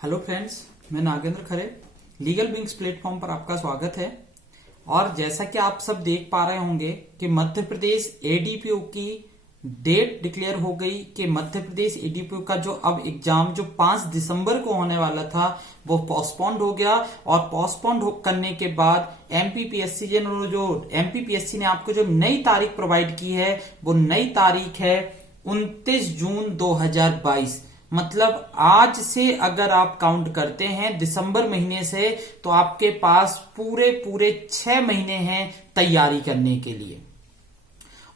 Hello friends, मैं नागेंद्र खरे। Legal wings platform पर आपका स्वागत है। और जैसा कि आप सब देख पा रहे होंगे कि मध्य प्रदेश एडीपीओ की डेट डिक्लेयर हो गई कि मध्य प्रदेश एडीपीओ का जो अब एग्जाम जो 5 दिसंबर को होने वाला था वो पोस्टपोन्ड हो गया। और पोस्टपोन्ड करने के बाद एमपीपीएससी ने आपको जो नई तारीख प्रोवाइड की है वो नई तारीख है 29 जून 2022। मतलब आज से अगर आप काउंट करते हैं दिसंबर महीने से तो आपके पास पूरे 6 महीने हैं तैयारी करने के लिए।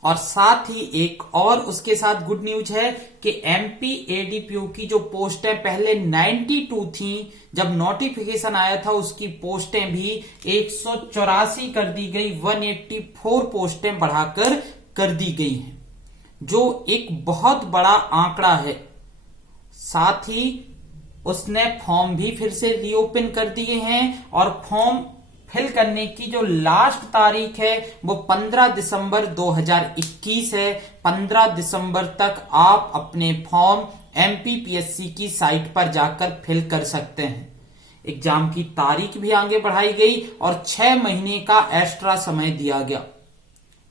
और साथ ही एक और उसके साथ गुड न्यूज है कि एमपी एडीपीओ की जो पोस्टें पहले 92 थी, जब नोटिफिकेशन आया था उसकी पोस्टें भी 184 कर दी गई, 184 पोस्टें बढ़ाकर कर दी गई हैं, जो एक बहुत बड़ा आंकड़ा है। साथ ही उसने फॉर्म भी फिर से रीओपन कर दिए हैं और फॉर्म फिल करने की जो लास्ट तारीख है वो 15 दिसंबर 2021 है। 15 दिसंबर तक आप अपने फॉर्म एमपीपीएससी की साइट पर जाकर फिल कर सकते हैं। एग्जाम की तारीख भी आगे बढ़ाई गई और 6 महीने का एक्स्ट्रा समय दिया गया।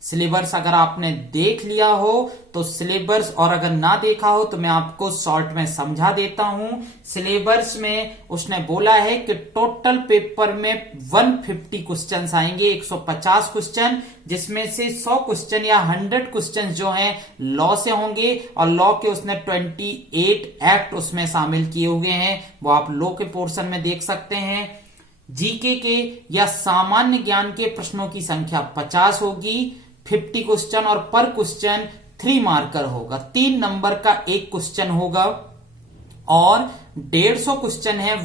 सिलेबस अगर आपने देख लिया हो तो सिलेबस, और अगर ना देखा हो तो मैं आपको शॉर्ट में समझा देता हूं। सिलेबस में उसने बोला है कि टोटल पेपर में 150 क्वेश्चंस आएंगे, 150 क्वेश्चन, जिसमें से 100 क्वेश्चन या 100 क्वेश्चन जो हैं लॉ से होंगे। और लॉ के उसने 28 एक्ट उसमें शामिल किए हुए हैं, वो आप लॉ के पोर्शन में देख सकते हैं। जीके के या सामान्य ज्ञान के प्रश्नों की संख्या 50 होगी, 50 क्वेश्चन, और पर क्वेश्चन 3 मार्कर होगा। 3 नंबर का एक क्वेश्चन होगा और 150 क्वेश्चन है,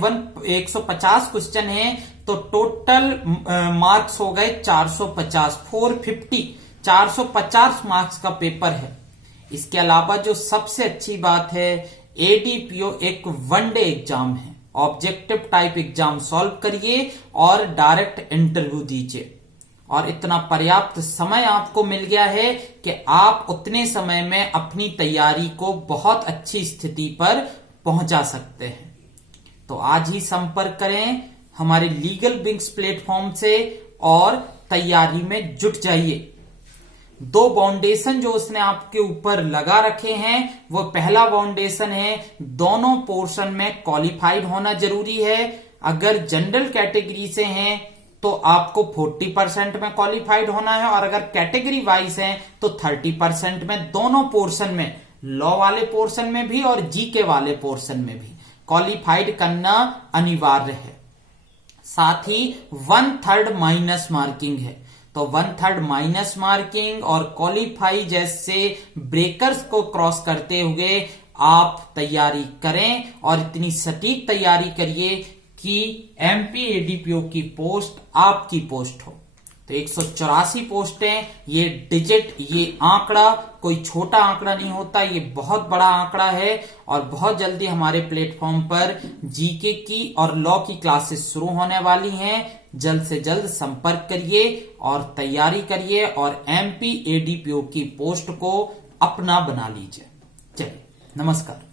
150 क्वेश्चन है तो टोटल मार्क्स हो गए 450, 450 मार्क्स का पेपर है। इसके अलावा जो सबसे अच्छी बात है, एडीपीओ एक वनडे एग्जाम है। ऑब्जेक्टिव टाइप एग्जाम सॉल्व करिए और डायरेक्ट इंटरव्यू दीजिए। और इतना पर्याप्त समय आपको मिल गया है कि आप उतने समय में अपनी तैयारी को बहुत अच्छी स्थिति पर पहुंचा सकते हैं। तो आज ही संपर्क करें हमारे लीगल विंग्स प्लेटफॉर्म से और तैयारी में जुट जाइए। 2 फाउंडेशन जो उसने आपके ऊपर लगा रखे हैं, वो पहला फाउंडेशन है दोनों पोर्शन में क्वालिफाइड होना जरूरी है। अगर जनरल कैटेगरी से हैं तो आपको 40% में क्वालिफाइड होना है, और अगर कैटेगरी वाइज है तो 30% में, दोनों पोर्शन में, लॉ वाले पोर्शन में भी और जीके वाले पोर्शन में भी क्वालिफाइड करना अनिवार्य है। साथ ही 1/3 माइनस मार्किंग है, तो 1/3 माइनस मार्किंग और क्वालिफाई जैसे ब्रेकर्स को क्रॉस करते हुए आप तैयारी करें और इतनी सटीक तैयारी करिए कि एमपी एडीपीओ की पोस्ट आपकी पोस्ट हो। तो 184 पोस्टें, ये डिजिट, ये आंकड़ा कोई छोटा आंकड़ा नहीं होता, ये बहुत बड़ा आंकड़ा है। और बहुत जल्दी हमारे प्लेटफॉर्म पर जीके की और लॉ की क्लासेस शुरू होने वाली हैं। जल्द से जल्द संपर्क करिए और तैयारी करिए और एमपी एडीपीओ की पोस्ट को अपना बना लीजिए। चलिए, नमस्कार।